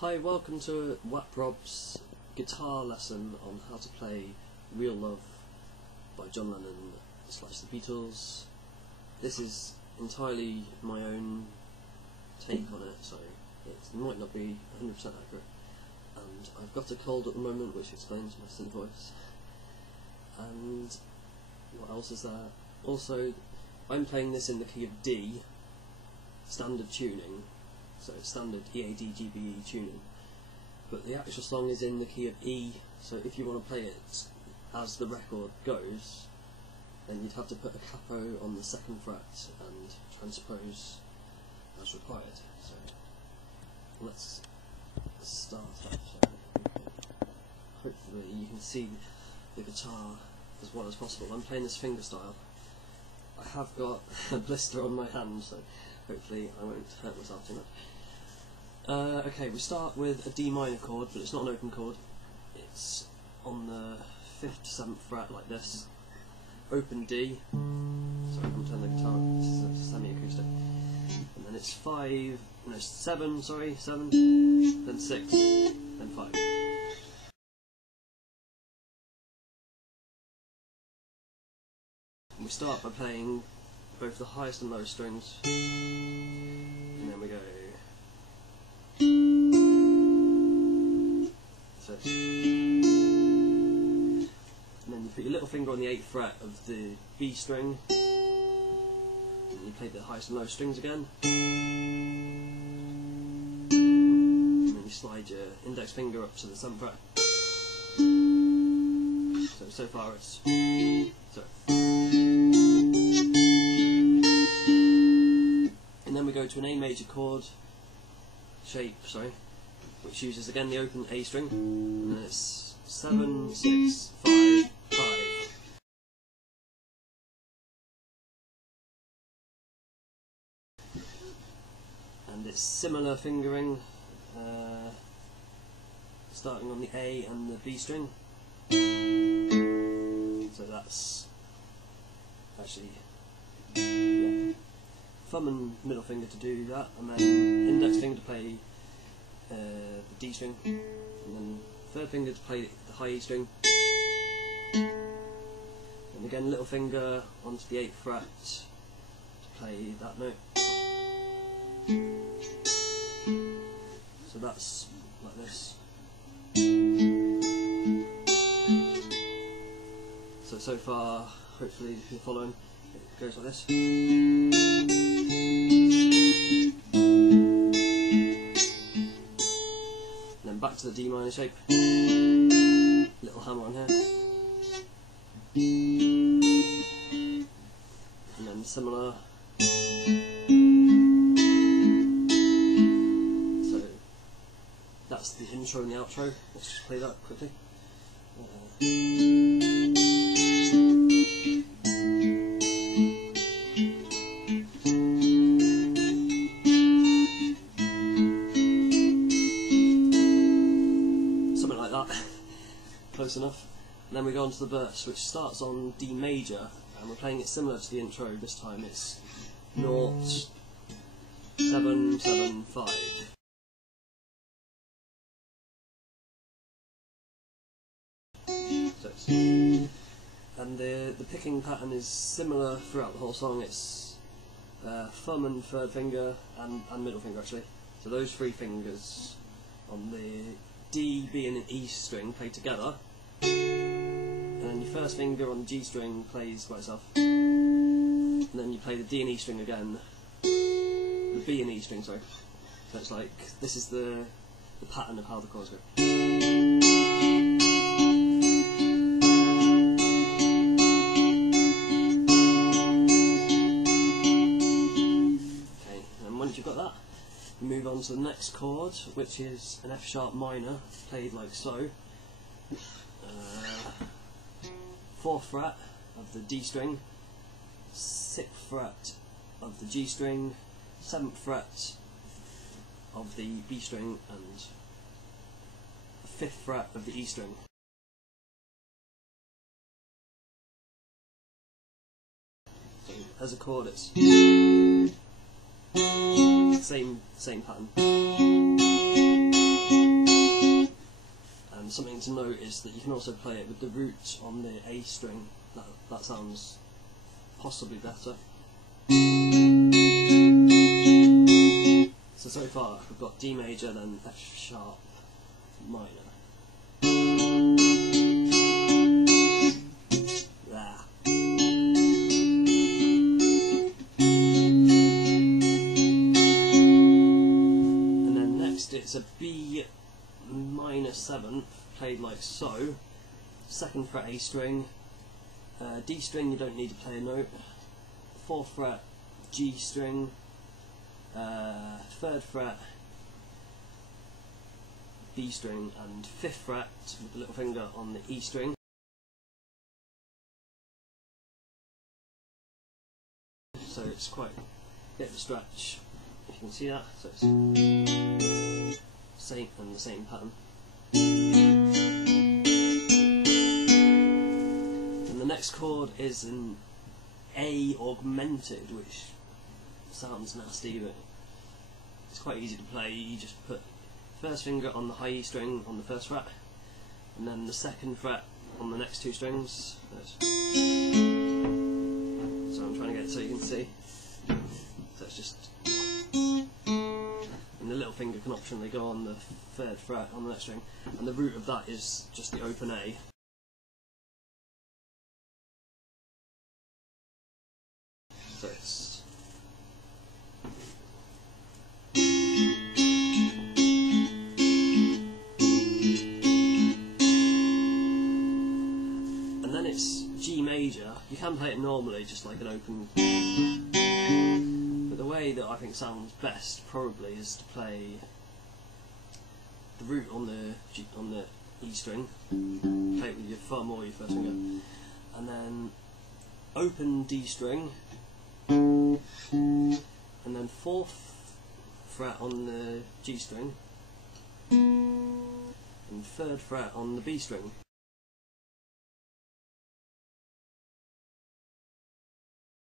Hi, welcome to WapRob's guitar lesson on how to play Real Love by John Lennon / the Beatles. This is entirely my own take on it, so it might not be 100% accurate. And I've got a cold at the moment, which explains my thin voice. And what else is there? Also, I'm playing this in the key of D, standard tuning. So it's standard EAD-GBE tuning, but the actual song is in the key of E, so if you want to play it as the record goes, then you'd have to put a capo on the 2nd fret and transpose as required. So let's start up. So hopefully you can see the guitar as well as possible. I'm playing this fingerstyle. I have got a blister on my hand, so hopefully I won't hurt myself too much. Okay, we start with a D minor chord, but it's not an open chord. It's on the 5th to 7th fret like this. Open D. Sorry, I'm turning the guitar up. This is a semi-acoustic. And then it's 7, then 6, then 5. And we start by playing both the highest and lowest strings, and then we go. So, and then you put your little finger on the 8th fret of the B string, and you play the highest and lowest strings again, and then you slide your index finger up to the 7th fret. So far it's so. And then we go to an A major chord shape, which uses again the open A string, and then it's 7, 6, 5, 5. And it's similar fingering, starting on the A and the B string. So that's actually, yeah, thumb and middle finger to do that, and then index finger to play the D string, and then 3rd finger to play the high E string, and again little finger onto the 8th fret to play that note. So that's like this. So far, hopefully you're following. It goes like this. Back to the D minor shape, little hammer on here, and then similar. So that's the intro and the outro. Let's just play that quickly. Close enough. And then we go on to the verse, which starts on D major, and we're playing it similar to the intro. This time it's 0, 7, 7, 5. And the picking pattern is similar throughout the whole song. It's thumb and 3rd finger and middle finger actually. So those 3 fingers on the D, B and an E string play together, and then your 1st finger on the G string plays by itself, and then you play the D and E string again, the B and E string, sorry. So it's like, this is the pattern of how the chords go. Okay, and once you've got that, move on to the next chord, which is an F sharp minor, played like so. 4th fret of the D string, 6th fret of the G string, 7th fret of the B string, and 5th fret of the E string. So as a chord it's same pattern. to note is that you can also play it with the root on the A string. That sounds possibly better. So far we've got D major, then F sharp minor. There. And then next it's a B minor 7th, played like so. 2nd fret A string, D string you don't need to play a note, 4th fret G string, 3rd fret B string, and 5th fret with the little finger on the E string. So it's quite a bit of a stretch, if you can see that. So it's same and the same pattern. And the next chord is an A augmented, which sounds nasty, but it's quite easy to play. You just put first finger on the high E string on the 1st fret, and then the 2nd fret on the next 2 strings. So I'm trying to get it so you can see. So it's just, and the little finger can optionally go on the 3rd fret on the next string, and the root of that is just the open A. So it's G major. You can play it normally, just like an open, but the way that I think sounds best probably is to play the root on the E string, play it with your thumb or your first finger, and then open D string, and then 4th fret on the G string, and 3rd fret on the B string.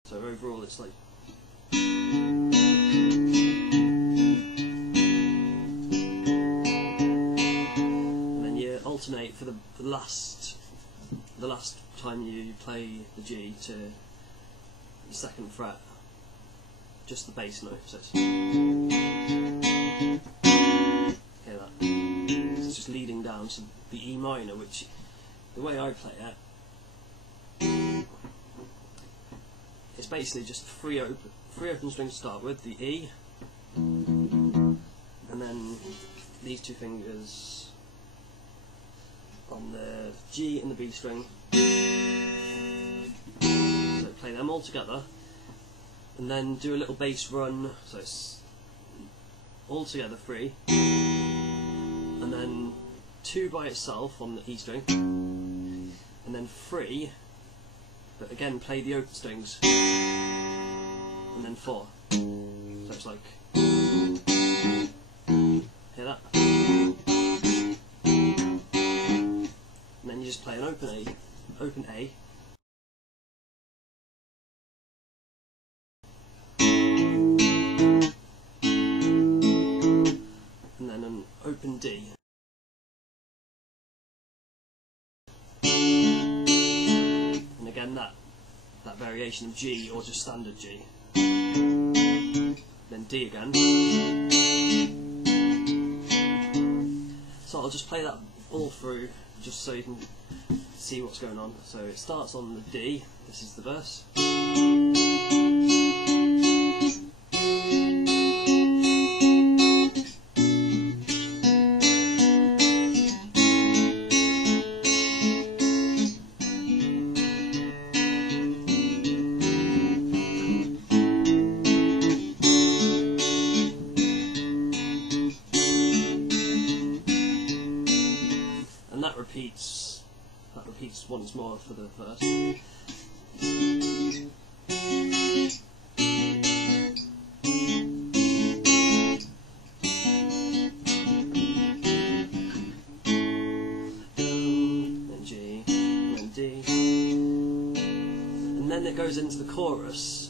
So overall it's like, and then you alternate for the last time you play the G to the 2nd fret, just the bass note. So it's, hear that? So it's just leading down to the E minor, which the way I play it, it's basically just three open strings to start with, the E, and then these 2 fingers on the G and the B string. So play them all together, and then do a little bass run, so it's all together 3, and then 2 by itself on the E string, and then 3, but again play the open strings, and then 4. So it's like, hear that? And then you just play an open A, and then an open D. And again that variation of G, or just standard G. Then D again. So I'll just play that all through, just so you can see what's going on. So it starts on the D, this is the verse. That repeats once more for the verse. Then G, then D, and then it goes into the chorus.